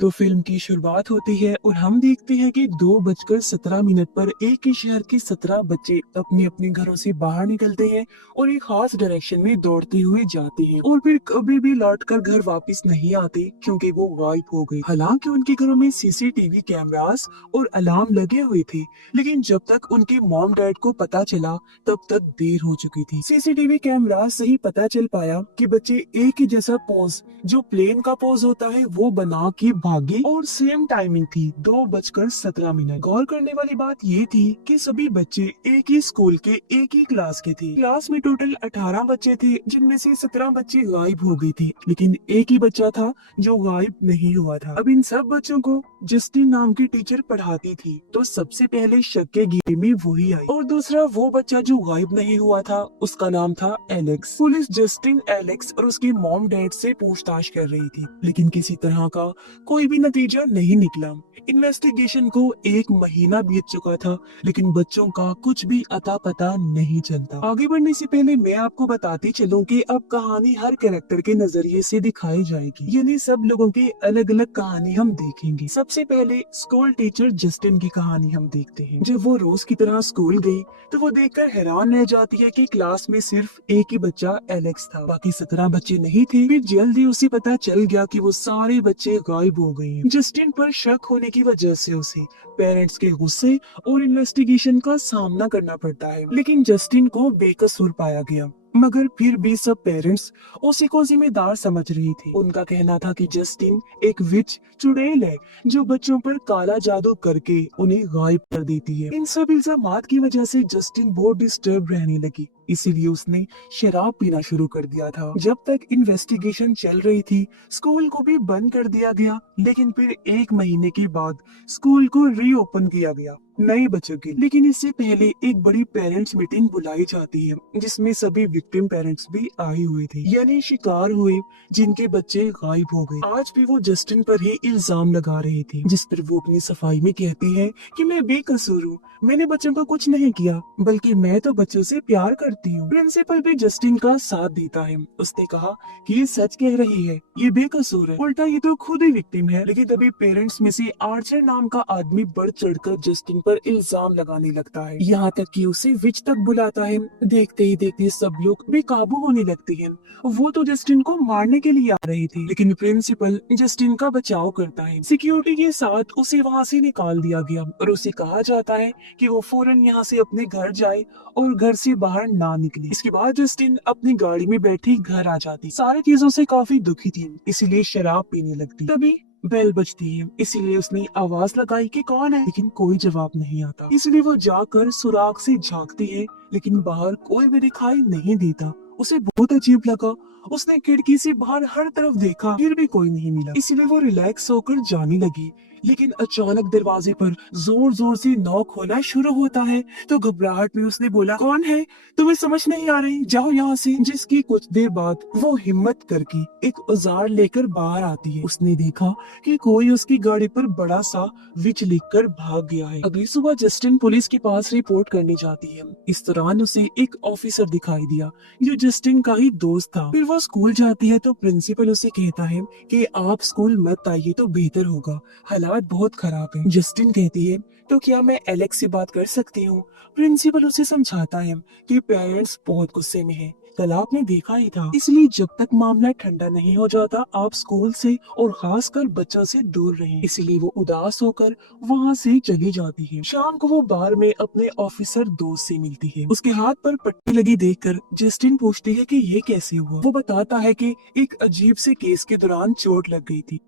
तो फिल्म की शुरुआत होती है और हम देखते हैं कि 2:17 पर एक ही शहर के 17 बच्चे अपने अपने घरों से बाहर निकलते हैं और एक खास डायरेक्शन में दौड़ते हुए जाते हैं और फिर कभी भी लौटकर घर वापस नहीं आते क्योंकि वो गायब हो गए। हालांकि उनके घरों में सीसीटीवी कैमरास और अलार्म लगे हुए थे, लेकिन जब तक उनके मॉम डैड को पता चला तब तक देर हो चुकी थी। सीसीटीवी कैमरा से ही पता चल पाया कि बच्चे एक ही जैसा पोज, जो प्लेन का पोज होता है, वो बना के भागे और सेम टाइमिंग थी 2:17। गौर करने वाली बात ये थी कि सभी बच्चे एक ही स्कूल के एक ही क्लास के थे। क्लास में टोटल 18 बच्चे थे, जिनमें से 17 बच्चे गायब हो गए थे, लेकिन एक ही बच्चा था जो गायब नहीं हुआ था। अब इन सब बच्चों को जस्टिन नाम की टीचर पढ़ाती थी, तो सबसे पहले शक के घेरे में वही आई। और दूसरा वो बच्चा जो गायब नहीं हुआ था, उसका नाम था एलेक्स। पुलिस जस्टिन, एलेक्स और उसके मॉम डैड से पूछताछ कर रही थी, लेकिन किसी तरह का कोई भी नतीजा नहीं निकला। इन्वेस्टिगेशन को 1 महीना बीत चुका था, लेकिन बच्चों का कुछ भी अता पता नहीं चलता। आगे बढ़ने से पहले मैं आपको बताती चलूं कि अब कहानी हर कैरेक्टर के नजरिए से दिखाई जाएगी, यानी सब लोगों की अलग अलग कहानी हम देखेंगे। सबसे पहले स्कूल टीचर जस्टिन की कहानी हम देखते हैं। जब वो रोज की तरह स्कूल गई तो वो देखकर हैरान रह जाती है कि क्लास में सिर्फ एक ही बच्चा एलेक्स था, बाकी 17 बच्चे नहीं थे। फिर जल्दी उसे पता चल गया कि वो सारे बच्चे गायब हो गए हैं। जस्टिन पर शक होने की वजह से उसे पेरेंट्स के गुस्से और इन्वेस्टिगेशन का सामना करना पड़ता है, लेकिन जस्टिन को बेकसूर पाया गया। मगर फिर भी सब पेरेंट्स उसी को जिम्मेदार समझ रही थी। उनका कहना था कि जस्टिन एक विच, चुड़ैल है जो बच्चों पर काला जादू करके उन्हें गायब कर देती है। इन सब इल्जामात की वजह से जस्टिन बहुत डिस्टर्ब रहने लगी, इसीलिए उसने शराब पीना शुरू कर दिया था। जब तक इन्वेस्टिगेशन चल रही थी, स्कूल को भी बंद कर दिया गया, लेकिन फिर 1 महीने के बाद स्कूल को रीओपन किया गया नए बच्चों के। लेकिन इससे पहले एक बड़ी पेरेंट्स मीटिंग बुलाई जाती है, जिसमें सभी विक्टिम पेरेंट्स भी आए हुए थे, यानी शिकार हुए जिनके बच्चे गायब हो गए। आज भी वो जस्टिन पर ही इल्जाम लगा रहे थे, जिस पर वो अपनी सफाई में कहती है कि मैं बेकसूर हूँ, मैंने बच्चों को कुछ नहीं किया, बल्कि मैं तो बच्चों से प्यार करती हूँ। प्रिंसिपल भी जस्टिन का साथ देता है। उसने कहा कि ये सच कह रही है, ये बेकसूर है, उल्टा ये तो खुद ही विक्टिम है। लेकिन तभी पेरेंट्स में से आर्चर नाम का आदमी बढ़ चढ़कर जस्टिन पर इल्जाम लगाने लगता है, यहाँ तक कि उसे विच तक बुलाता है। देखते ही देखते सब लोग बेकाबू होने लगते हैं। वो तो जस्टिन को मारने के लिए आ रहे थे, लेकिन प्रिंसिपल जस्टिन का बचाव करता है। सिक्योरिटी के साथ उसे वहाँ से निकाल दिया गया और उसे कहा जाता है कि वो फौरन यहाँ से अपने घर जाए और घर से बाहर ना निकले। इसके बाद जस्टिन अपनी गाड़ी में बैठी घर आ जाती। सारी चीजों से काफी दुखी थी, इसीलिए शराब पीने लगती। तभी बेल बजती है, इसीलिए उसने आवाज लगाई कि कौन है, लेकिन कोई जवाब नहीं आता। इसलिए वो जाकर सुराग से झांकती है, लेकिन बाहर कोई भी दिखाई नहीं देता। उसे बहुत अजीब लगा। उसने खिड़की से बाहर हर तरफ देखा, फिर भी कोई नहीं मिला। इसलिए वो रिलैक्स होकर जाने लगी, लेकिन अचानक दरवाजे पर जोर जोर से नॉक होना शुरू होता है। तो घबराहट में उसने बोला, कौन है? तुम्हें समझ नहीं आ रही, जाओ यहाँ से। जिसकी कुछ देर बाद वो हिम्मत करके एक औजार लेकर बाहर आती है। उसने देखा कि कोई उसकी गाड़ी पर बड़ा सा विच लिखकर भाग गया है। अगली सुबह जस्टिन पुलिस के पास रिपोर्ट करने जाती है। इस दौरान उसे एक ऑफिसर दिखाई दिया जो जस्टिन का ही दोस्त था। फिर वो स्कूल जाती है तो प्रिंसिपल उसे कहता है कि आप स्कूल मत आइए तो बेहतर होगा, हालात बहुत खराब हैं। जस्टिन कहती है, तो क्या मैं एलेक्स से बात कर सकती हूँ? प्रिंसिपल उसे समझाता है कि पेरेंट्स बहुत गुस्से में हैं। कल आपने देखा ही था, इसलिए जब तक मामला ठंडा नहीं हो जाता आप स्कूल से और खासकर बच्चों से दूर रहें। इसलिए वो उदास होकर वहाँ से चली जाती है। शाम को वो बार में अपने ऑफिसर दोस्त से मिलती है। उसके हाथ पर पट्टी लगी देखकर जस्टिन पूछती है कि ये कैसे हुआ। वो बताता है कि एक अजीब से केस के दौरान चोट लग गई थी।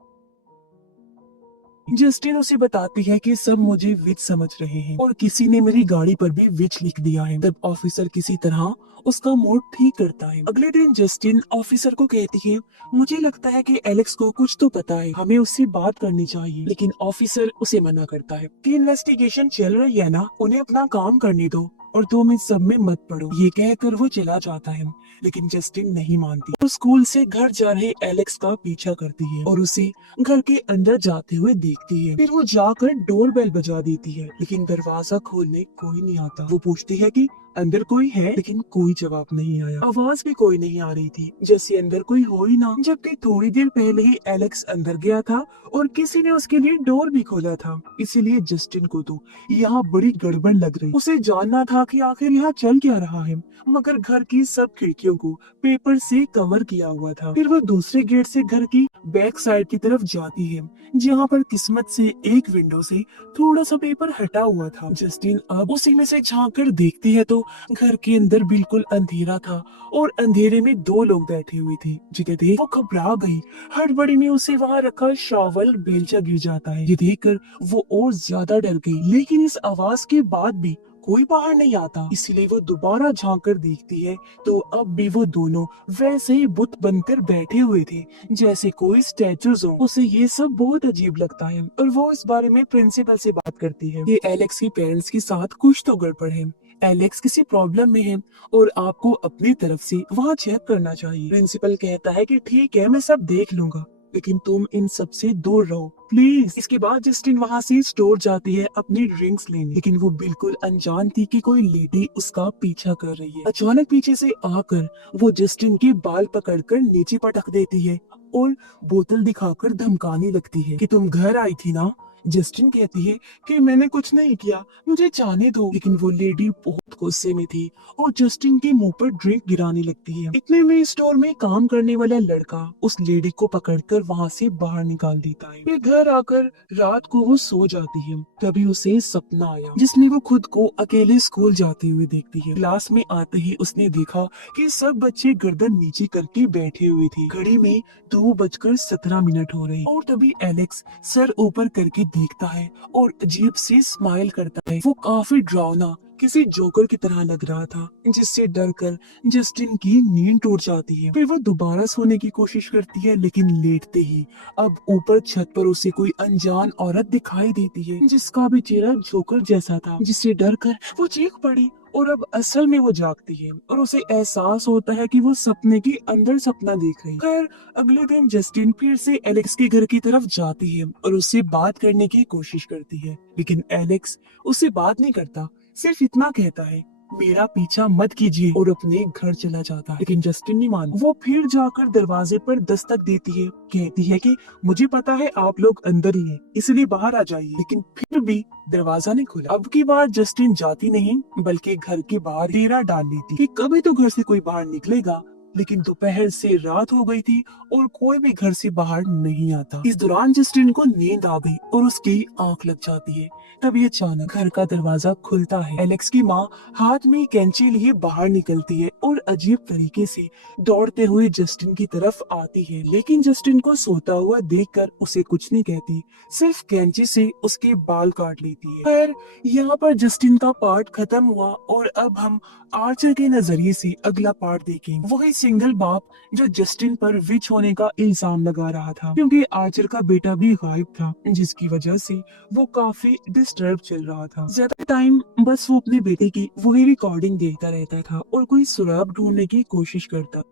जस्टिन उसे बताती है कि सब मुझे विच समझ रहे हैं और किसी ने मेरी गाड़ी पर भी विच लिख दिया है। तब ऑफिसर किसी तरह उसका मूड ठीक करता है। अगले दिन जस्टिन ऑफिसर को कहती है, मुझे लगता है कि एलेक्स को कुछ तो पता है, हमें उससे बात करनी चाहिए। लेकिन ऑफिसर उसे मना करता है कि इन्वेस्टिगेशन चल रही है ना, उन्हें अपना काम करने दो और तुम इस सब में मत पड़ो। ये कहकर वो चला जाता है, लेकिन जस्टिन नहीं मानती। वो स्कूल से घर जा रहे एलेक्स का पीछा करती है और उसे घर के अंदर जाते हुए देखती है। फिर वो जाकर डोर बेल बजा देती है, लेकिन दरवाजा खोलने कोई नहीं आता। वो पूछती है कि अंदर कोई है, लेकिन कोई जवाब नहीं आया। आवाज भी कोई नहीं आ रही थी, जैसे अंदर कोई हो ही ना। जबकि थोड़ी देर पहले ही एलेक्स अंदर गया था और किसी ने उसके लिए डोर भी खोला था। इसीलिए जस्टिन को तो यहाँ बड़ी गड़बड़ लग रही। उसे जानना था कि आखिर यहाँ चल क्या रहा है, मगर घर की सब खिड़कियों को पेपर से कवर किया हुआ था। फिर वो दूसरे गेट से घर की बैक साइड की तरफ जाती है, जहाँ पर किस्मत से एक विंडो से थोड़ा सा पेपर हटा हुआ था। जस्टिन अब उसी में से झांक कर देखती है तो घर के अंदर बिल्कुल अंधेरा था और अंधेरे में दो लोग बैठे हुए थे, जिन्हें देख वो घबरा गई। हड़बड़ी में उसे वहाँ रखा शॉवल बेलचा गिर जाता है। ये देखकर वो और ज्यादा डर गई, लेकिन इस आवाज के बाद भी कोई बाहर नहीं आता। इसीलिए वो दोबारा झांक कर देखती है तो अब भी वो दोनों वैसे ही बुत बनकर बैठे हुए थे, जैसे कोई स्टैचूज हो। उसे ये सब बहुत अजीब लगता है और वो इस बारे में प्रिंसिपल से बात करती है कि एलेक्स के पेरेंट्स के साथ कुछ तो गड़बड़ है, एलेक्स किसी प्रॉब्लम में है और आपको अपनी तरफ से वहाँ चेक करना चाहिए। प्रिंसिपल कहता है कि ठीक है, मैं सब देख लूंगा, लेकिन तुम इन सब से दूर रहो प्लीज। इसके बाद जस्टिन वहाँ से स्टोर जाती है अपनी ड्रिंक्स लेने, लेकिन वो बिल्कुल अनजान थी कि कोई लेडी उसका पीछा कर रही है। अचानक पीछे से आकर वो जस्टिन के बाल पकड़कर नीचे पटक देती है और बोतल दिखाकर धमकाने लगती है कि तुम घर आई थी ना। जस्टिन कहती है कि मैंने कुछ नहीं किया, मुझे जाने दो। लेकिन वो लेडी बहुत गुस्से में थी और जस्टिन के मुंह पर ड्रिंक गिराने लगती है। इतने में स्टोर में काम करने वाला लड़का उस लेडी को पकड़कर वहाँ से बाहर निकाल देता है। फिर घर आकर रात को वो सो जाती है। तभी उसे सपना आया जिसमें वो खुद को अकेले स्कूल जाते हुए देखती है। क्लास में आते ही उसने देखा कि सब बच्चे गर्दन नीचे करके बैठे हुए थे। घड़ी में 2:17 हो रही और तभी एलेक्स सर ऊपर करके देखता है और अजीब सी स्माइल करता है। वो काफी डरावना किसी जोकर की तरह लग रहा था, जिससे डरकर जस्टिन की नींद टूट जाती है। फिर वो दोबारा सोने की कोशिश करती है, लेकिन लेटते ही अब ऊपर छत पर उसे कोई अनजान औरत दिखाई देती है, जिसका भी चेहरा जोकर जैसा था, जिससे डरकर वो चीख पड़ी और अब असल में वो जागती है और उसे एहसास होता है कि वो सपने के अंदर सपना देख रही है। खैर अगले दिन जस्टिन फिर से एलेक्स के घर की तरफ जाती है और उससे बात करने की कोशिश करती है, लेकिन एलेक्स उससे बात नहीं करता, सिर्फ इतना कहता है मेरा पीछा मत कीजिए और अपने घर चला जाता है। लेकिन जस्टिन नहीं मानता। वो फिर जाकर दरवाजे पर दस्तक देती है, कहती है कि मुझे पता है आप लोग अंदर ही हैं, इसलिए बाहर आ जाइए। लेकिन फिर भी दरवाजा नहीं खुला। अब की बार जस्टिन जाती नहीं, बल्कि घर के बाहर डेरा डाल लेती कि कभी तो घर से कोई बाहर निकलेगा। लेकिन दोपहर से रात हो गई थी और कोई भी घर से बाहर नहीं आता। इस दौरान जस्टिन को नींद आ गई और उसकी आंख लग जाती है। तभी अचानक घर का दरवाजा खुलता है। एलेक्स की माँ हाथ में कैंची लिए बाहर निकलती है और अजीब तरीके से दौड़ते हुए जस्टिन की तरफ आती है, लेकिन जस्टिन को सोता हुआ देखकर उसे कुछ नहीं कहती, सिर्फ कैंची से उसके बाल काट लेती है। खैर यहाँ पर जस्टिन का पार्ट खत्म हुआ और अब हम आर्चर के नजरिए से अगला पार्ट देखेंगे। वही सिंगल बाप जो जस्टिन पर विच होने का इल्जाम लगा रहा था, क्योंकि आर्चर का बेटा भी गायब था, जिसकी वजह से वो काफी डिस्टर्ब चल रहा था। ज्यादा टाइम बस वो अपने बेटे की वही रिकॉर्डिंग देखता रहता था और कोई सुराग ढूंढने की कोशिश करता।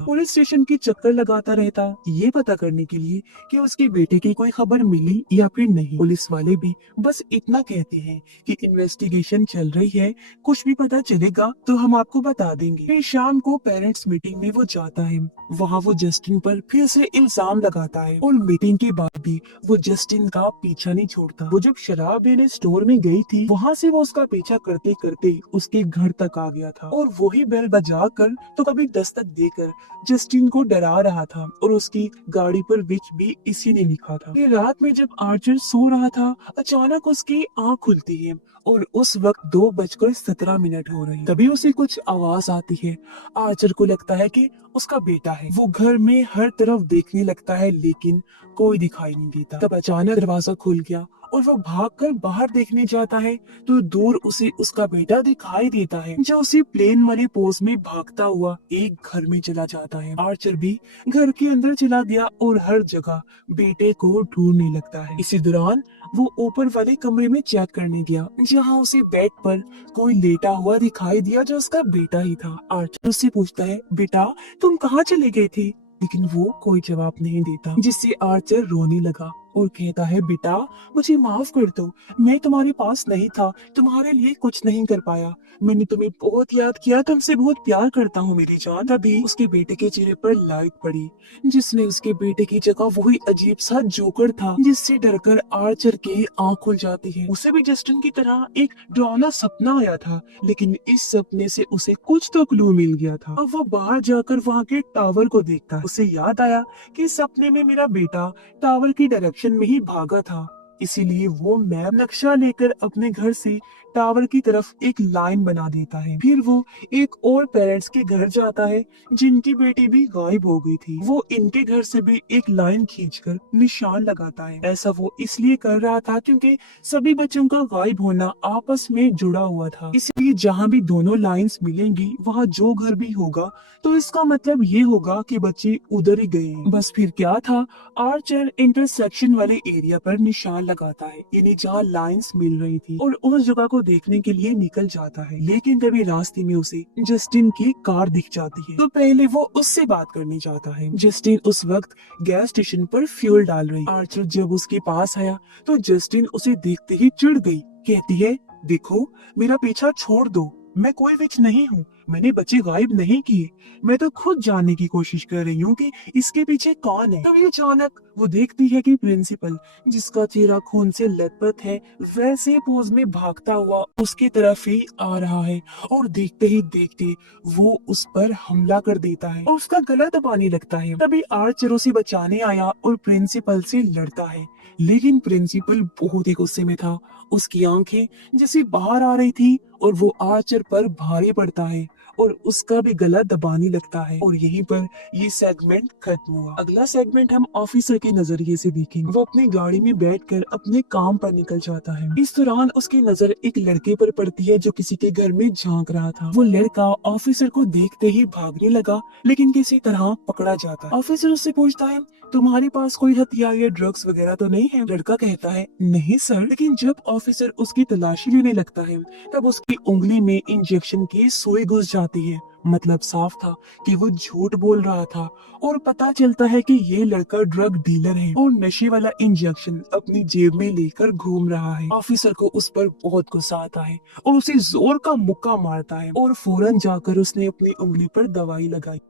पुलिस स्टेशन की चक्कर लगाता रहता, ये पता करने के लिए कि उसके बेटे की कोई खबर मिली या फिर नहीं। पुलिस वाले भी बस इतना कहते हैं कि इन्वेस्टिगेशन चल रही है, कुछ भी पता चलेगा तो हम आपको बता देंगे। फिर शाम को पेरेंट्स मीटिंग में वो जाता है, वहाँ वो जस्टिन पर फिर से इल्जाम लगाता है और मीटिंग के बाद भी वो जस्टिन का पीछा नहीं छोड़ता। वो जब शराब लेने स्टोर में गई थी, वहाँ से वो उसका पीछा करते करते उसके घर तक आ गया था और वही बेल बजा कर तो कभी दस्तक देकर जस्टिन को डरा रहा था और उसकी गाड़ी पर विच भी इसी ने लिखा था। फिर रात में जब आर्चर सो रहा था, अचानक उसकी आंख खुलती है और उस वक्त 2:17 हो रही। तभी उसे कुछ आवाज आती है। आर्चर को लगता है कि उसका बेटा है। वो घर में हर तरफ देखने लगता है, लेकिन कोई दिखाई नहीं देता। तब अचानक दरवाजा खुल गया और वो भागकर बाहर देखने जाता है तो दूर उसे उसका बेटा दिखाई देता है, जो उसी प्लेन वाली पोज में भागता हुआ एक घर में चला जाता है। आर्चर भी घर के अंदर चला गया और हर जगह बेटे को ढूंढने लगता है। इसी दौरान वो ऊपर वाले कमरे में चेक करने गया, जहाँ उसे बेड पर कोई लेटा हुआ दिखाई दिया, जो उसका बेटा ही था। आर्चर उससे पूछता है, बेटा तुम कहाँ चले गए थे? लेकिन वो कोई जवाब नहीं देता, जिससे आर्चर रोने लगा और कहता है बेटा मुझे माफ कर दो, मैं तुम्हारे पास नहीं था, तुम्हारे लिए कुछ नहीं कर पाया, मैंने तुम्हें बहुत याद किया, तुमसे बहुत प्यार करता हूँ मेरी जान। तभी उसके बेटे के चेहरे पर लाइट पड़ी जिसने उसके बेटे की जगह वही अजीब सा जोकर था जिससे डरकर आर्चर के आंख खुल जाती है। उसे भी जस्टिन की तरह एक डरावना सपना आया था, लेकिन इस सपने से उसे कुछ तो क्लू मिल गया था। अब वो बाहर जाकर वहाँ के टावर को देखता है। उसे याद आया कि सपने में मेरा बेटा टावर की डायरेक्शन में ही भागा था, इसीलिए वो मैप नक्शा लेकर अपने घर से टावर की तरफ एक लाइन बना देता है। फिर वो एक और पेरेंट्स के घर जाता है जिनकी बेटी भी गायब हो गई थी। वो इनके घर से भी एक लाइन खींचकर निशान लगाता है। ऐसा वो इसलिए कर रहा था क्योंकि सभी बच्चों का गायब होना आपस में जुड़ा हुआ था, इसलिए जहाँ भी दोनों लाइंस मिलेंगी वहाँ जो घर भी होगा तो इसका मतलब ये होगा कि बच्चे उधर ही गए हैं। बस फिर क्या था, आर्चर इंटरसेक्शन वाले एरिया पर निशान लगाता है, यानी जहाँ लाइंस मिल रही थी, और उस जगह को देखने के लिए निकल जाता है। लेकिन तभी रास्ते में उसे जस्टिन की कार दिख जाती है, तो पहले वो उससे बात करने जाता है। जस्टिन उस वक्त गैस स्टेशन पर फ्यूल डाल रही। आर्चर जब उसके पास आया तो जस्टिन उसे देखते ही चिढ़ गई। कहती है देखो मेरा पीछा छोड़ दो, मैं कोई विच नहीं हूँ, मैंने बच्चे गायब नहीं किए, मैं तो खुद जानने की कोशिश कर रही हूँ कि इसके पीछे कौन है। तभी अचानक वो देखती है कि प्रिंसिपल, जिसका चेहरा खून से लथपथ है, वैसे पोज में भागता हुआ उसकी तरफ ही आ रहा है, और देखते ही देखते वो उस पर हमला कर देता है और उसका गला दबाने लगता है। तभी आर्चर उसे बचाने आया और प्रिंसिपल से लड़ता है, लेकिन प्रिंसिपल बहुत ही गुस्से में था। उसकी आंखें जैसे बाहर आ रही थी और वो आर्चर पर भारी पड़ता है और उसका भी गला दबाने लगता है, और यहीं पर ये सेगमेंट खत्म हुआ। अगला सेगमेंट हम ऑफिसर के नजरिए से देखेंगे। वो अपनी गाड़ी में बैठकर अपने काम पर निकल जाता है। इस दौरान उसकी नजर एक लड़के पर पड़ती है जो किसी के घर में झांक रहा था। वो लड़का ऑफिसर को देखते ही भागने लगा, लेकिन किसी तरह पकड़ा जाता है। ऑफिसर उससे पूछता है तुम्हारे पास कोई हथियार या ड्रग्स वगैरह तो नहीं है? लड़का कहता है नहीं सर। लेकिन जब ऑफिसर उसकी तलाशी लेने लगता है तब उसकी उंगली में इंजेक्शन की सुई घुस जाती है। मतलब साफ था कि वो झूठ बोल रहा था, और पता चलता है कि ये लड़का ड्रग डीलर है और नशे वाला इंजेक्शन अपनी जेब में लेकर घूम रहा है। ऑफिसर को उस पर बहुत गुस्सा आता है और उसे जोर का मुक्का मारता है, और फौरन जाकर उसने अपनी उंगली पर दवाई लगाई।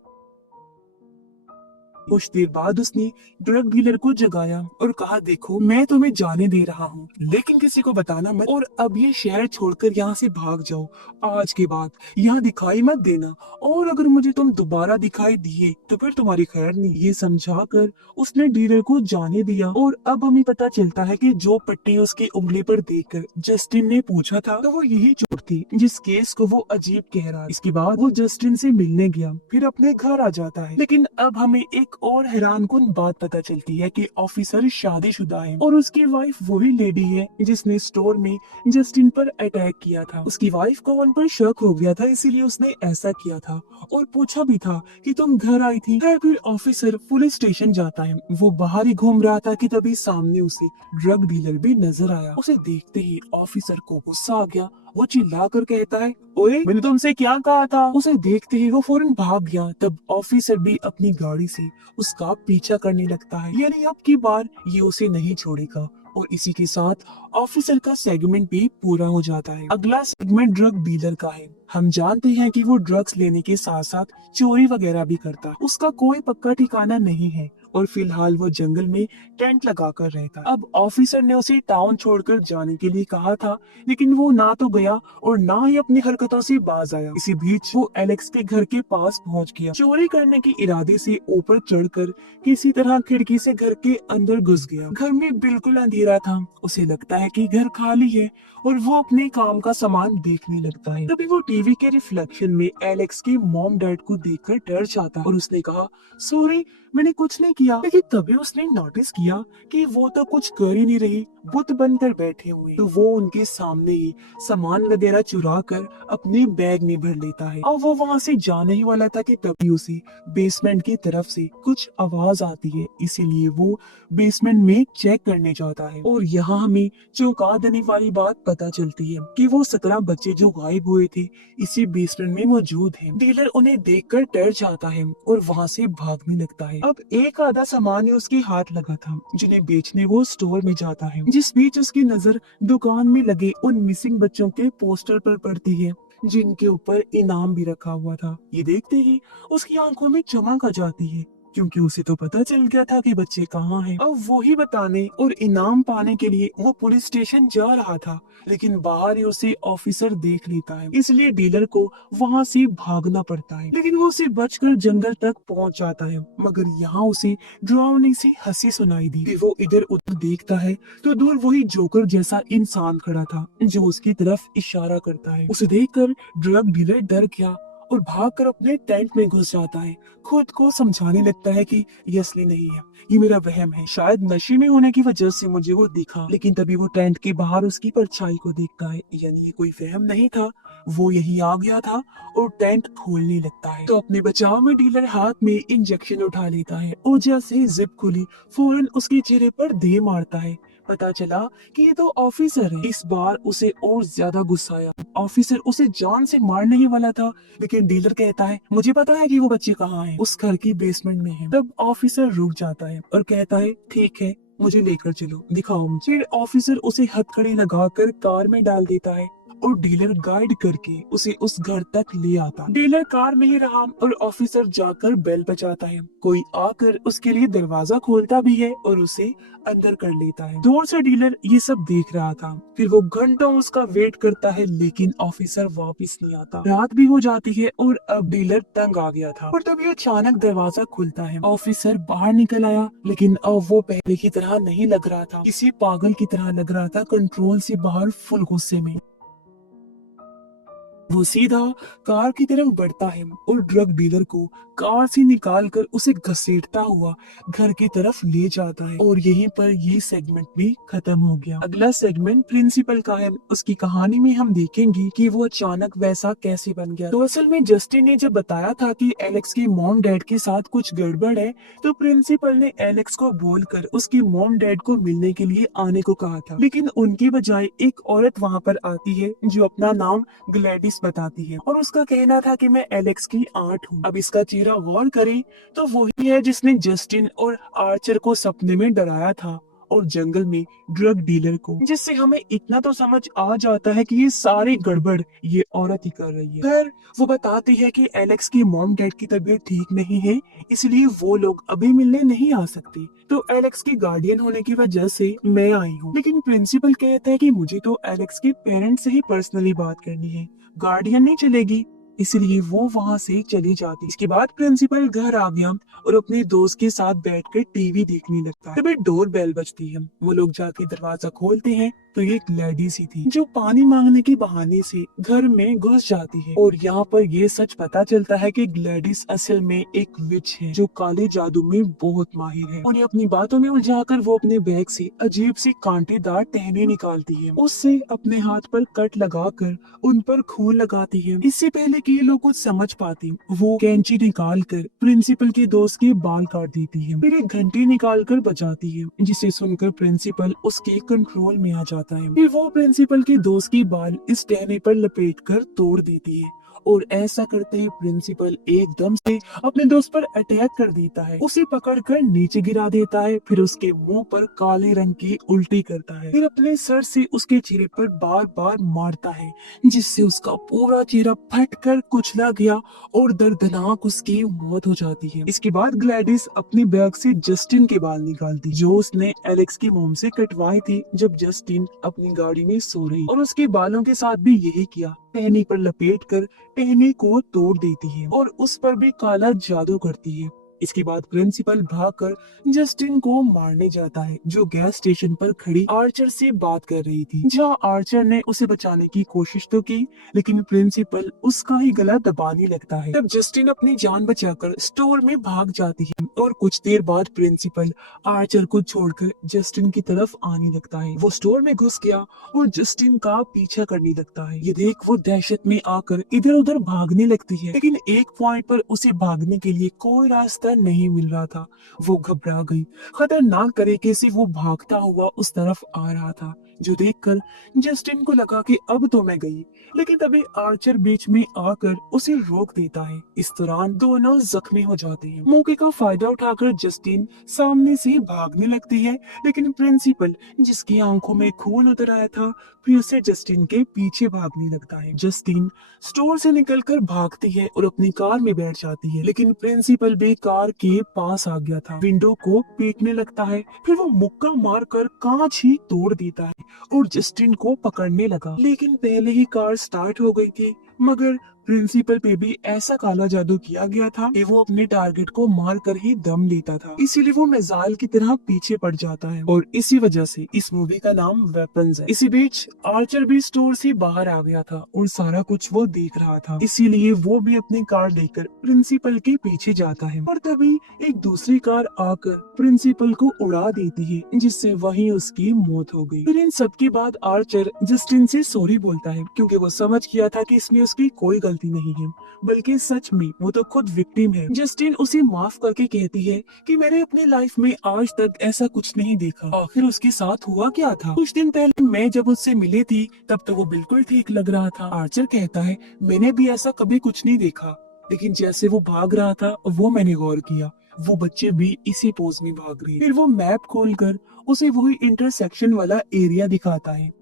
कुछ देर बाद उसने ड्रग डीलर को जगाया और कहा देखो मैं तुम्हें जाने दे रहा हूँ, लेकिन किसी को बताना मत, और अब ये शहर छोड़कर यहाँ से भाग जाओ। आज के बाद यहाँ दिखाई मत देना, और अगर मुझे तुम दोबारा दिखाई दिए तो फिर तुम्हारी खैर नहीं। ये समझाकर उसने डीलर को जाने दिया। और अब हमें पता चलता है कि जो पट्टी उसकी उंगली पर देखकर जस्टिन ने पूछा था तो वो यही चोट थी जिस केस को वो अजीब कह रहा है। इसके बाद वो जस्टिन से मिलने गया, फिर अपने घर आ जाता है। लेकिन अब हमें एक और हैरानकुन बात पता चलती है कि ऑफिसर शादीशुदा है और उसकी वाइफ वही लेडी है जिसने स्टोर में जस्टिन पर अटैक किया था। उसकी वाइफ को उन पर शक हो गया था, इसीलिए उसने ऐसा किया था और पूछा भी था कि तुम घर आई थी। फिर ऑफिसर पुलिस स्टेशन जाता है। वो बाहर ही घूम रहा था कि तभी सामने उसे ड्रग डीलर भी नजर आया। उसे देखते ही ऑफिसर को गुस्सा आ गया। वो चिल्लाकर कहता है ओए मैंने तुमसे क्या कहा था। उसे देखते ही वो फौरन भाग गया। तब ऑफिसर भी अपनी गाड़ी से उसका पीछा करने लगता है, यानी अब की बार ये उसे नहीं छोड़ेगा। और इसी के साथ ऑफिसर का सेगमेंट भी पूरा हो जाता है। अगला सेगमेंट ड्रग डीलर का है। हम जानते हैं कि वो ड्रग्स लेने के साथ साथ चोरी वगैरह भी करता है। उसका कोई पक्का ठिकाना नहीं है और फिलहाल वो जंगल में टेंट लगाकर रहता है। अब ऑफिसर ने उसे टाउन छोड़कर जाने के लिए कहा था, लेकिन वो ना तो गया और ना ही अपनी हरकतों से बाज आया। इसी बीच वो एलेक्स के घर के पास पहुंच गया। चोरी करने के इरादे से ऊपर चढ़कर किसी तरह खिड़की से घर के अंदर घुस गया। घर में बिल्कुल अंधेरा था। उसे लगता है कि घर खाली है और वो अपने काम का सामान देखने लगता है। तभी वो टीवी के रिफ्लेक्शन में एलेक्स के मॉम डैड को देखकर डर जाता है और उसने कहा सॉरी मैंने कुछ नहीं किया। लेकिन तभी उसने नोटिस किया कि वो तो कुछ कर ही नहीं रही, बुत बनकर बैठे हुए। तो वो उनके सामने ही सामान वगैरह चुरा कर अपने बैग में भर लेता है। और वो वहाँ से जाने ही वाला था कि तभी उसे बेसमेंट की तरफ से कुछ आवाज आती है, इसीलिए वो बेसमेंट में चेक करने जाता है। और यहाँ हमें चौंका देने वाली बात पता चलती है कि वो 17 बच्चे जो गायब हुए थे इसी बेसमेंट में मौजूद हैं। डीलर उन्हें देखकर डर जाता है और वहाँ से भागने लगता है। अब एक आधा सामान ही उसके हाथ लगा था जिन्हें बेचने वो स्टोर में जाता है। जिस बीच उसकी नजर दुकान में लगे उन मिसिंग बच्चों के पोस्टर पर पड़ती है जिनके ऊपर इनाम भी रखा हुआ था। ये देखते ही उसकी आंखों में चमक आ जाती है क्योंकि उसे तो पता चल गया था कि बच्चे कहाँ हैं। अब वो ही बताने और इनाम पाने के लिए वो पुलिस स्टेशन जा रहा था, लेकिन बाहर ही उसे ऑफिसर देख लेता है, इसलिए डीलर को वहाँ से भागना पड़ता है। लेकिन वो उसे बचकर जंगल तक पहुँच जाता है, मगर यहाँ उसे डरावनी सी हंसी सुनाई दी। फिर वो इधर उधर देखता है तो दूर वही जोकर जैसा इंसान खड़ा था जो उसकी तरफ इशारा करता है। उसे देखकर ड्रग डीलर डर गया और भागकर अपने टेंट में घुस जाता है। खुद को समझाने लगता है कि ये असली नहीं है, ये मेरा वहम है, शायद नशे में होने की वजह से मुझे वो दिखा। लेकिन तभी वो टेंट के बाहर उसकी परछाई को देखता है, यानी ये कोई वहम नहीं था, वो यही आ गया था और टेंट खोलने लगता है। तो अपने बचाव में डीलर हाथ में इंजेक्शन उठा लेता है और जैसे जिप खुली फौरन उसके चेहरे पर दे मारता है। पता चला कि ये तो ऑफिसर है। इस बार उसे और ज्यादा गुस्सा आया। ऑफिसर उसे जान से मारने ही वाला था, लेकिन डीलर कहता है मुझे पता है कि वो बच्चे कहाँ हैं, उस घर की बेसमेंट में है। तब ऑफिसर रुक जाता है और कहता है ठीक है, मुझे लेकर चलो, दिखाओ मुझे। फिर ऑफिसर उसे हथकड़ी लगाकर कार में डाल देता है और डीलर गाइड करके उसे उस घर तक ले आता। डीलर कार में ही रहा और ऑफिसर जाकर बेल बजाता है। कोई आकर उसके लिए दरवाजा खोलता भी है और उसे अंदर कर लेता है। दूर से डीलर ये सब देख रहा था। फिर वो घंटों उसका वेट करता है, लेकिन ऑफिसर वापस नहीं आता। रात भी हो जाती है और अब डीलर तंग आ गया था और तभी अचानक दरवाजा खुलता है। ऑफिसर बाहर निकल आया, लेकिन अब वो पहले की तरह नहीं लग रहा था, किसी पागल की तरह लग रहा था, कंट्रोल से बाहर, फुल गुस्से में। वो सीधा कार की तरफ बढ़ता है और ड्रग डीलर को कार से निकालकर उसे घसीटता हुआ घर की तरफ ले जाता है। और यहीं पर ये सेगमेंट भी खत्म हो गया। अगला सेगमेंट प्रिंसिपल का है। उसकी कहानी में हम देखेंगे कि वो अचानक वैसा कैसे बन गया। तो असल में जस्टिन ने जब बताया था कि एलेक्स के मॉम डैड के साथ कुछ गड़बड़ है, तो प्रिंसिपल ने एलेक्स को बोलकर उसके मॉम डैड को मिलने के लिए आने को कहा था। लेकिन उनकी बजाय एक औरत वहाँ पर आती है जो अपना नाम ग्लैडिस बताती है और उसका कहना था कि मैं एलेक्स की आंट हूँ। अब इसका चेहरा गौर करें तो वही है जिसने जस्टिन और आर्चर को सपने में डराया था और जंगल में ड्रग डीलर को, जिससे हमें इतना तो समझ आ जाता है कि ये सारी गड़बड़ ये औरत ही कर रही है। खैर, वो बताती है कि एलेक्स की मॉम डैड की तबीयत ठीक नहीं है, इसलिए वो लोग अभी मिलने नहीं आ सकते, तो एलेक्स की गार्डियन होने की वजह से मैं आई हूँ। लेकिन प्रिंसिपल कहता है कि मुझे तो एलेक्स के पेरेंट्स से ही पर्सनली बात करनी है, गार्डियन नहीं चलेगी, इसलिए वो वहाँ से चली जाती। इसके बाद प्रिंसिपल घर आ गया और अपने दोस्त के साथ बैठकर टीवी देखने लगता है। तभी डोर बेल बजती है। वो लोग जाके दरवाजा खोलते हैं तो ये एक लेडीज ही थी जो पानी मांगने के बहाने से घर में घुस जाती है। और यहाँ पर ये सच पता चलता है कि ग्लैडिस असल में एक विच है जो काले जादू में बहुत माहिर है। उन्हें अपनी बातों में उलझाकर वो अपने बैग से अजीब सी कांटेदार टहनी निकालती है, उससे अपने हाथ पर कट लगाकर उन पर खून लगाती है। इससे पहले कि ये लोग कुछ समझ पाती, वो कैंची निकाल कर प्रिंसिपल के दोस्त के बाल काट देती है। फिर एक घंटी निकाल कर बजाती है, जिसे सुनकर प्रिंसिपल उसके कंट्रोल में आ जाता है। फिर वो प्रिंसिपल के दोस्त की बाल इस टहनी पर लपेट कर तोड़ देती है और ऐसा करते ही प्रिंसिपल एकदम से अपने दोस्त पर अटैक कर देता है, उसे पकड़कर नीचे गिरा देता है, फिर उसके मुंह पर काले रंग की उल्टी करता है, फिर अपने सर से उसके चेहरे पर बार बार मारता है, जिससे उसका पूरा चेहरा फटकर कुचला गया और दर्दनाक उसकी मौत हो जाती है। इसके बाद ग्लैडिस अपनी बैग से जस्टिन के बाल निकालती, जो उसने एलेक्स की मोम से कटवाई थी जब जस्टिन अपनी गाड़ी में सो रही, और उसके बालों के साथ भी यही किया। टहनी पर लपेट कर टहनी को तोड़ देती है और उस पर भी काला जादू करती है। इसके बाद प्रिंसिपल भागकर जस्टिन को मारने जाता है, जो गैस स्टेशन पर खड़ी आर्चर से बात कर रही थी, जहां आर्चर ने उसे बचाने की कोशिश तो की, लेकिन प्रिंसिपल उसका ही गला दबाने लगता है। तब जस्टिन अपनी जान बचाकर स्टोर में भाग जाती है और कुछ देर बाद प्रिंसिपल आर्चर को छोड़कर जस्टिन की तरफ आने लगता है। वो स्टोर में घुस गया और जस्टिन का पीछा करने लगता है। ये देख वो दहशत में आकर इधर उधर भागने लगती है, लेकिन एक पॉइंट पर उसे भागने के लिए कोई रास्ता नहीं मिल रहा था। वो घबरा गई। खतरनाक तरीके से वो भागता हुआ उस तरफ आ रहा था, जो देखकर जस्टिन को लगा कि अब तो मैं गई, लेकिन तभी आर्चर बीच में आकर उसे रोक देता है। इस दौरान दोनों जख्मी हो जाते हैं। मौके का फायदा उठाकर जस्टिन सामने से भागने लगती है, लेकिन प्रिंसिपल, जिसकी आंखों में खून उतर आया था, फिर से जस्टिन के पीछे भागने लगता है। जस्टिन स्टोर से निकलकर भागती है और अपनी कार में बैठ जाती है, लेकिन प्रिंसिपल भी कार के पास आ गया था। विंडो को पीटने लगता है, फिर वो मुक्का मारकर कांच ही तोड़ देता है और जस्टिन को पकड़ने लगा, लेकिन पहले ही कार स्टार्ट हो गई थी। मगर प्रिंसिपल पे भी ऐसा काला जादू किया गया था कि वो अपने टारगेट को मार कर ही दम लेता था, इसीलिए वो मिसाइल की तरह पीछे पड़ जाता है और इसी वजह से इस मूवी का नाम वेपन्स है। इसी बीच आर्चर भी स्टोर से बाहर आ गया था और सारा कुछ वो देख रहा था, इसीलिए वो भी अपनी कार लेकर प्रिंसिपल के पीछे जाता है और तभी एक दूसरी कार आकर प्रिंसिपल को उड़ा देती है, जिससे वहीं उसकी मौत हो गई। फिर इन सब के बाद आर्चर जस्टिन से सॉरी बोलता है, क्योंकि वो समझ गया था कि इसमें उसकी कोई गलती नहीं है, बल्कि सच में वो तो खुद विक्टिम है। जस्टिन उसे माफ करके कहती है कि मैंने अपने लाइफ में आज तक ऐसा कुछ नहीं देखा। आखिर उसके साथ हुआ क्या था? कुछ दिन पहले मैं जब उससे मिली थी तब तो वो बिल्कुल ठीक लग रहा था। आर्चर कहता है, मैंने भी ऐसा कभी कुछ नहीं देखा, लेकिन जैसे वो भाग रहा था वो मैंने गौर किया, वो बच्चे भी इसी पोज में भाग रहे हैं। फिर वो मैप खोलकर उसे वही इंटरसेक्शन वाला एरिया दिखाता है।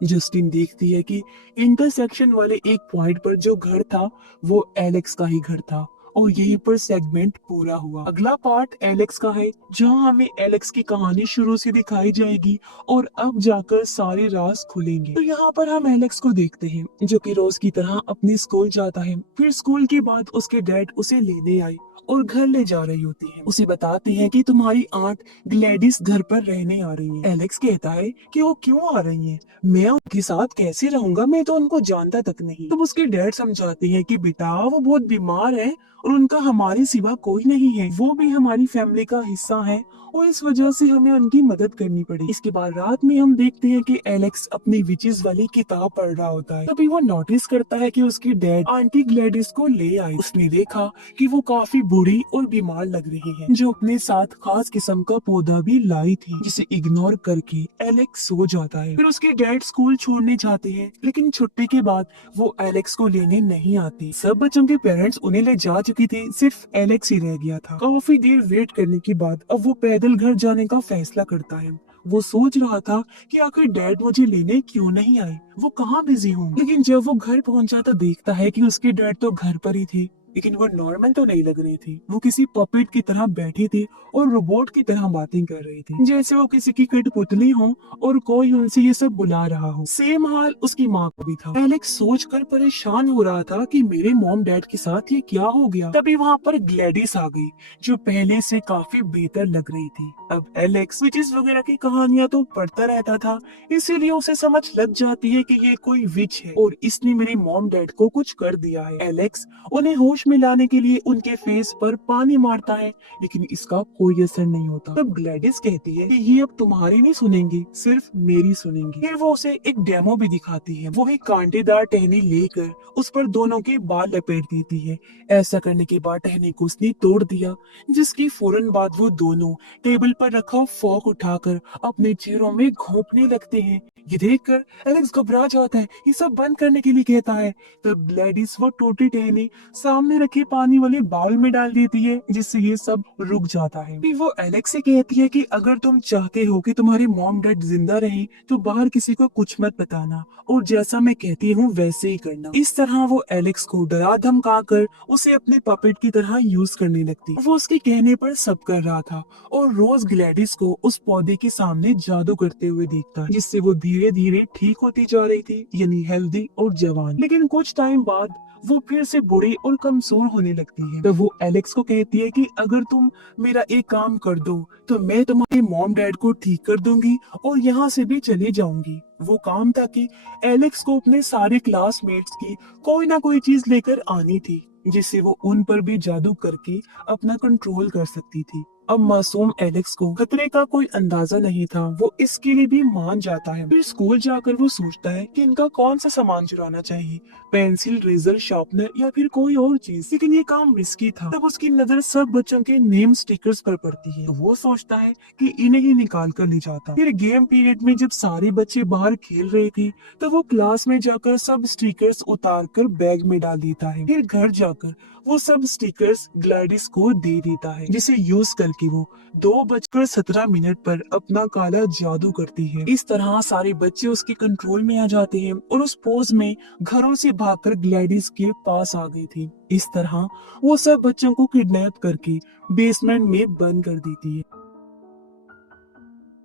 जस्टिन देखती है कि इंटरसेक्शन वाले एक पॉइंट पर जो घर था वो एलेक्स का ही घर था और यहीं पर सेगमेंट पूरा हुआ। अगला पार्ट एलेक्स का है, जहां हमें एलेक्स की कहानी शुरू से दिखाई जाएगी और अब जाकर सारे राज खुलेंगे। तो यहाँ पर हम एलेक्स को देखते हैं, जो कि रोज की तरह अपनी स्कूल जाता है। फिर स्कूल के बाद उसके डैड उसे लेने आए और घर ले जा रही होती है। उसे बताती है कि तुम्हारी आंट ग्लैडिस घर पर रहने आ रही है। एलेक्स कहता है कि वो क्यों आ रही है, मैं उनके साथ कैसे रहूंगा, मैं तो उनको जानता तक नहीं। तब उसके डैड समझाते हैं कि बेटा वो बहुत बीमार है और उनका हमारे सिवा कोई नहीं है, वो भी हमारी फैमिली का हिस्सा है और इस वजह से हमें उनकी मदद करनी पड़ी। इसके बाद रात में हम देखते हैं कि एलेक्स अपनी विचेस वाली किताब पढ़ रहा होता है। तभी वो नोटिस करता है कि उसकी डैड आंटी ग्लैडिस को ले आए। उसने देखा कि वो काफी बूढ़ी और बीमार लग रही है, जो अपने साथ खास किस्म का पौधा भी लाई थी, जिसे इग्नोर करके एलेक्स सो जाता है। फिर उसके डैड स्कूल छोड़ने जाते हैं, लेकिन छुट्टी के बाद वो एलेक्स को लेने नहीं आते। सब बच्चों के पेरेंट्स उन्हें ले जा चुके थे, सिर्फ एलेक्स ही रह गया था। काफी देर वेट करने के बाद अब वो पैदल घर जाने का फैसला करता है। वो सोच रहा था कि आखिर डैड मुझे लेने क्यों नहीं आए, वो कहाँ बिजी होंगे। लेकिन जब वो घर पहुंचा तो देखता है कि उसके डैड तो घर पर ही थे, लेकिन वो नॉर्मल तो नहीं लग रही थी। वो किसी पपेट की तरह बैठी थी और रोबोट की तरह बातें कर रही थी, जैसे वो किसी की कठपुतली हो और कोई उनसे ये सब बुला रहा हो। सेम हाल उसकी माँ का भी था। एलेक्स सोचकर परेशान हो रहा था कि मेरे मॉम डैड के साथ ये क्या हो गया। तभी वहाँ पर ग्लैडिस आ गई, जो पहले से काफी बेहतर लग रही थी। अब एलेक्स विचेस वगैरह की कहानियां तो पढ़ता रहता था, इसीलिए उसे समझ लग जाती है कि ये कोई विच है और इसने मेरे मॉम डैड को कुछ कर दिया है। एलेक्स उन्हें होश में लाने के लिए उनके फेस पर पानी मारता है, लेकिन इसका कोई असर नहीं होता। तब ग्लैडिस कहती है कि ये अब तुम्हारी नहीं सुनेंगे, सिर्फ मेरी सुनेंगे। फिर वो उसे एक डेमो भी दिखाती है। वो एक कांटेदार टहनी लेकर उस पर दोनों के बाल लपेट देती है। ऐसा करने के बाद टहनी को उसने तोड़ दिया, जिसकी फौरन बाद वो दोनों टेबल पर रखा फोक उठाकर अपने चेहरों में घोंपने लगते हैं। ये देखकर एलेक्स घबरा जाता है, ये सब बंद करने के लिए कहता है। तब ग्लैडिस वो टूटी टहनी सामने रखे पानी वाले बाउल में डाल देती है, जिससे ये सब रुक जाता है। फिर वो एलेक्स से कहती है कि अगर तुम चाहते हो कि तुम्हारे मॉम डैड जिंदा रहें, तो बाहर किसी को कुछ मत बताना और जैसा मैं कहती हूँ वैसे ही करना। इस तरह वो एलेक्स को डरा धमका कर उसे अपने पपेट की तरह यूज करने लगती। वो उसके कहने पर सब कर रहा था और रोज ग्लैडिस को उस पौधे के सामने जादू करते हुए देखता, जिससे वो धीरे धीरे ठीक होती जा रही थी, यानी हेल्दी और जवान। लेकिन कुछ टाइम बाद वो फिर से बुरी और कमजोर होने लगती है। तो वो एलेक्स को कहती है कि अगर तुम मेरा एक काम कर दो तो मैं तुम्हारे मॉम डैड को ठीक कर दूंगी और यहाँ से भी चली जाऊंगी। वो काम था कि एलेक्स को अपने सारे क्लासमेट्स की कोई ना कोई चीज लेकर आनी थी, जिससे वो उन पर भी जादू करके अपना कंट्रोल कर सकती थी। अब मासूम एलेक्स को खतरे का कोई अंदाजा नहीं था। वो इसके लिए भी मान जाता है। फिर स्कूल जाकर वो सोचता है कि इनका कौन सा सामान चुराना चाहिए, पेंसिल, रेजर, शार्पनर या फिर कोई और चीज। लेकिन ये काम रिस्की था। तब उसकी नजर सब बच्चों के नेम स्टिकर्स पर पड़ती है। तो वो सोचता है कि इन्हें ही निकाल कर ले जाता। फिर गेम पीरियड में जब सारे बच्चे बाहर खेल रहे थे तो वो क्लास में जाकर सब स्टिकर्स उतार कर बैग में डाल देता है। फिर घर जाकर वो सब स्टिकर्स ग्लैडिस को दे देता है, जिसे यूज करके वो 2:17 पर अपना काला जादू करती है। इस तरह सारे बच्चे उसके कंट्रोल में आ जाते हैं और उस पोज में घरों से भागकर ग्लैडिस के पास आ गई थी। इस तरह वो सब बच्चों को किडनैप करके बेसमेंट में बंद कर देती है।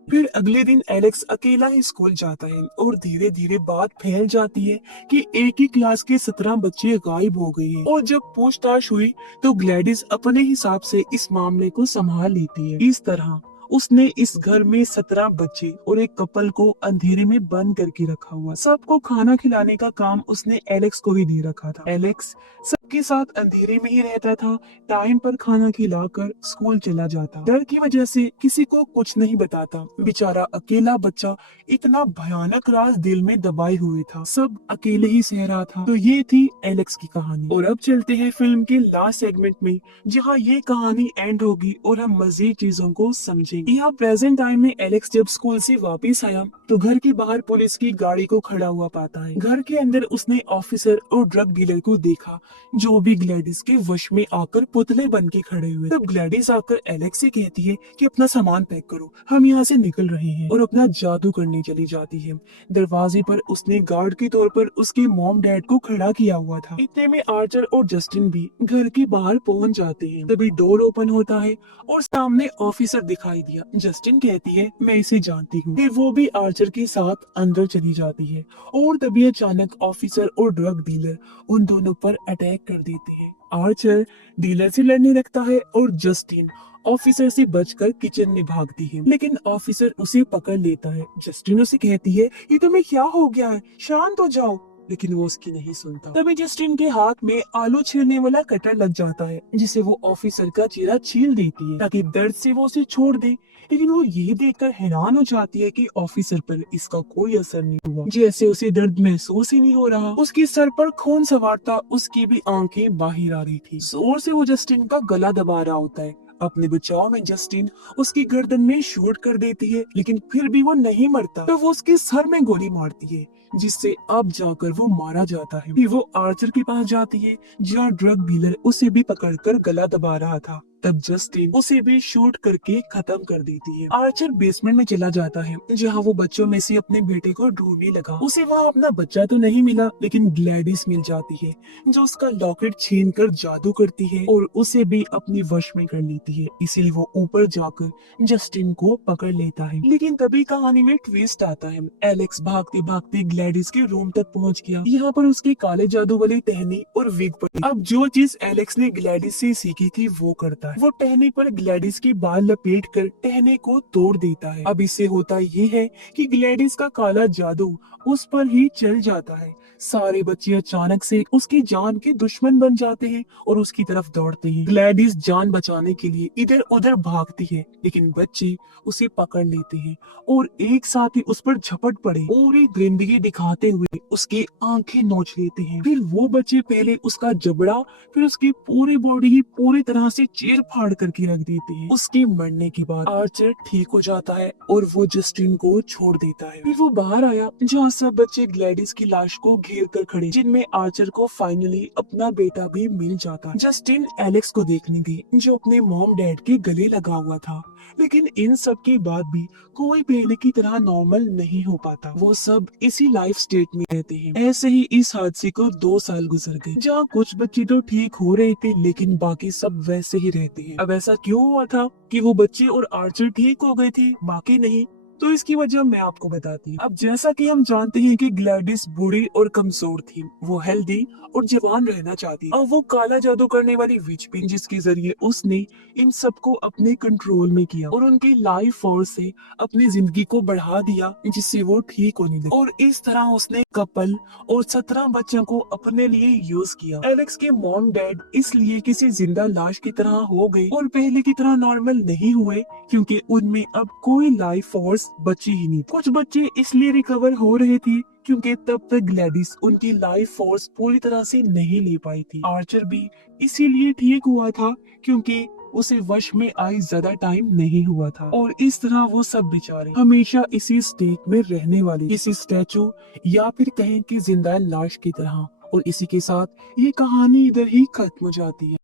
फिर अगले दिन एलेक्स अकेला ही स्कूल जाता है और धीरे धीरे बात फैल जाती है कि एक ही क्लास के 17 बच्चे गायब हो गए हैं। और जब पूछताछ हुई तो ग्लैडिस अपने हिसाब से इस मामले को संभाल लेती है। इस तरह उसने इस घर में 17 बच्चे और एक कपल को अंधेरे में बंद करके रखा हुआ। सबको खाना खिलाने का काम उसने एलेक्स को ही दे रखा था। एलेक्स सबके साथ अंधेरे में ही रहता था, टाइम पर खाना खिलाकर स्कूल चला जाता। डर की वजह से किसी को कुछ नहीं बताता। बेचारा अकेला बच्चा इतना भयानक राज दिल में दबाए हुए था, सब अकेले ही सह रहा था। तो ये थी एलेक्स की कहानी। और अब चलते हैं फिल्म के लास्ट सेगमेंट में, जहाँ ये कहानी एंड होगी और हम मजीद चीजों को समझेंगे। यहाँ प्रेजेंट टाइम में एलेक्स जब स्कूल से वापस आया तो घर के बाहर पुलिस की गाड़ी को खड़ा हुआ पाता है। घर के अंदर उसने ऑफिसर और ड्रग डीलर को देखा, जो भी ग्लैडिस के वश में आकर पुतले बन के खड़े हुए। तब ग्लैडिस आकर एलेक्स से कहती है कि अपना सामान पैक करो, हम यहाँ से निकल रहे हैं, और अपना जादू करने चली जाती है। दरवाजे पर उसने गार्ड के तौर पर उसके मॉम डैड को खड़ा किया हुआ था। इतने में आर्चर और जस्टिन भी घर के बाहर पहुंच जाते हैं। तभी डोर ओपन होता है और सामने ऑफिसर दिखाई दिया। जस्टिन कहती है मैं इसे जानती हूँ। फिर वो भी आर्चर के साथ अंदर चली जाती है और तभी अचानक ऑफिसर और ड्रग डीलर उन दोनों पर अटैक कर देते हैं। आर्चर डीलर से लड़ने लगता है और जस्टिन ऑफिसर से बचकर किचन में भागती है, लेकिन ऑफिसर उसे पकड़ लेता है। जस्टिन उसे कहती है ये तुम्हें क्या हो गया है, शांत हो जाओ, लेकिन वो उसकी नहीं सुनता। तभी जस्टिन के हाथ में आलू छीलने वाला कटर लग जाता है, जिसे वो ऑफिसर का चेहरा छील देती है ताकि दर्द से वो उसे छोड़ दे। लेकिन वो ये देखकर हैरान हो जाती है कि ऑफिसर पर इसका कोई असर नहीं हुआ, जैसे उसे दर्द महसूस ही नहीं हो रहा। उसके सर पर खून सवार था, उसकी भी आंखें बाहर आ रही थी। जोर से वो जस्टिन का गला दबा रहा होता है। अपने बचाव में जस्टिन उसकी गर्दन में शूट कर देती है, लेकिन फिर भी वो नहीं मरता। तो वो उसके सर में गोली मारती है, जिससे अब जाकर वो मारा जाता है। फिर वो आर्चर के पास जाती है, जहाँ ड्रग डीलर उसे भी पकड़कर गला दबा रहा था। तब जस्टिन उसे भी शूट करके खत्म कर देती है। आर्चर बेसमेंट में चला जाता है, जहाँ वो बच्चों में से अपने बेटे को ढूंढने लगा। उसे वहाँ अपना बच्चा तो नहीं मिला, लेकिन ग्लैडिस मिल जाती है, जो उसका लॉकेट छीन कर जादू करती है और उसे भी अपनी वश में कर लेती है। इसीलिए वो ऊपर जाकर जस्टिन को पकड़ लेता है। लेकिन तभी कहानी में ट्विस्ट आता है। एलेक्स भागते भागते ग्लैडिस के रूम तक पहुँच गया। यहाँ पर उसके काले जादू वाली टहनी और विग पड़ी। अब जो चीज एलेक्स ने ग्लैडिस से सीखी थी वो करता है। वो टहनी पर ग्लैडिस की बाल लपेट कर टहने को तोड़ देता है। अब इससे होता ये है कि ग्लैडिस का काला जादू उस पर ही चल जाता है। सारे बच्चे अचानक से उसकी जान के दुश्मन बन जाते हैं और उसकी तरफ दौड़ते हैं। ग्लैडिस जान बचाने के लिए इधर उधर भागती है, लेकिन बच्चे उसे पकड़ लेते हैं और एक साथ ही उस पर झपट पड़े और एक गंदगी दिखाते हुए उसकी आंखें नोच लेते हैं। फिर वो बच्चे पहले उसका जबड़ा, फिर उसकी पूरी बॉडी ही पूरी तरह से चीर फाड़ करके रख देते हैं। उसके मरने के बाद आर्चर ठीक हो जाता है और वो जस्टिन को छोड़ देता है। फिर वो बाहर आया, जहाँ सब बच्चे ग्लैडिस की लाश को घेर कर खड़े, जिनमें आर्चर को फाइनली अपना बेटा भी मिल जाता। जस्टिन एलेक्स को देखने गई, जो अपने मॉम डैड के गले लगा हुआ था। लेकिन इन सब के बाद भी कोई पहले की तरह नॉर्मल नहीं हो पाता। वो सब इसी लाइफ स्टेट में रहते हैं। ऐसे ही इस हादसे को 2 साल गुजर गए, जहाँ कुछ बच्चे तो ठीक हो रहे थे, लेकिन बाकी सब वैसे ही रहते हैं। अब ऐसा क्यों हुआ था कि वो बच्चे और आर्चर ठीक हो गए थे, बाकी नहीं? तो इसकी वजह मैं आपको बताती हूँ। अब जैसा कि हम जानते हैं कि ग्लैडिस बूढ़ी और कमजोर थी, वो हेल्दी और जवान रहना चाहती। अब वो काला जादू करने वाली विच पिन जिसके जरिए उसने इन सबको अपने कंट्रोल में किया और उनकी लाइफ फोर्स से अपनी जिंदगी को बढ़ा दिया जिससे वो ठीक होने लगे। और इस तरह उसने कपल और 17 बच्चों को अपने लिए यूज किया। एलेक्स के मॉम डैड इसलिए किसी जिंदा लाश की तरह हो गए और पहले की तरह नॉर्मल नहीं हुए क्योंकि उनमें अब कोई लाइफ फोर्स बची ही नहीं। कुछ बच्चे इसलिए रिकवर हो रहे थे क्योंकि तब तक ग्लैडिस उनकी लाइफ फोर्स पूरी तरह से नहीं ले पाई थी। आर्चर भी इसीलिए ठीक हुआ था क्योंकि उसे वश में आई ज्यादा टाइम नहीं हुआ था। और इस तरह वो सब बेचारे हमेशा इसी स्टेट में रहने वाले किसी स्टैचू या फिर कहें कि जिंदा लाश की तरह। और इसी के साथ ये कहानी इधर ही खत्म हो जाती है।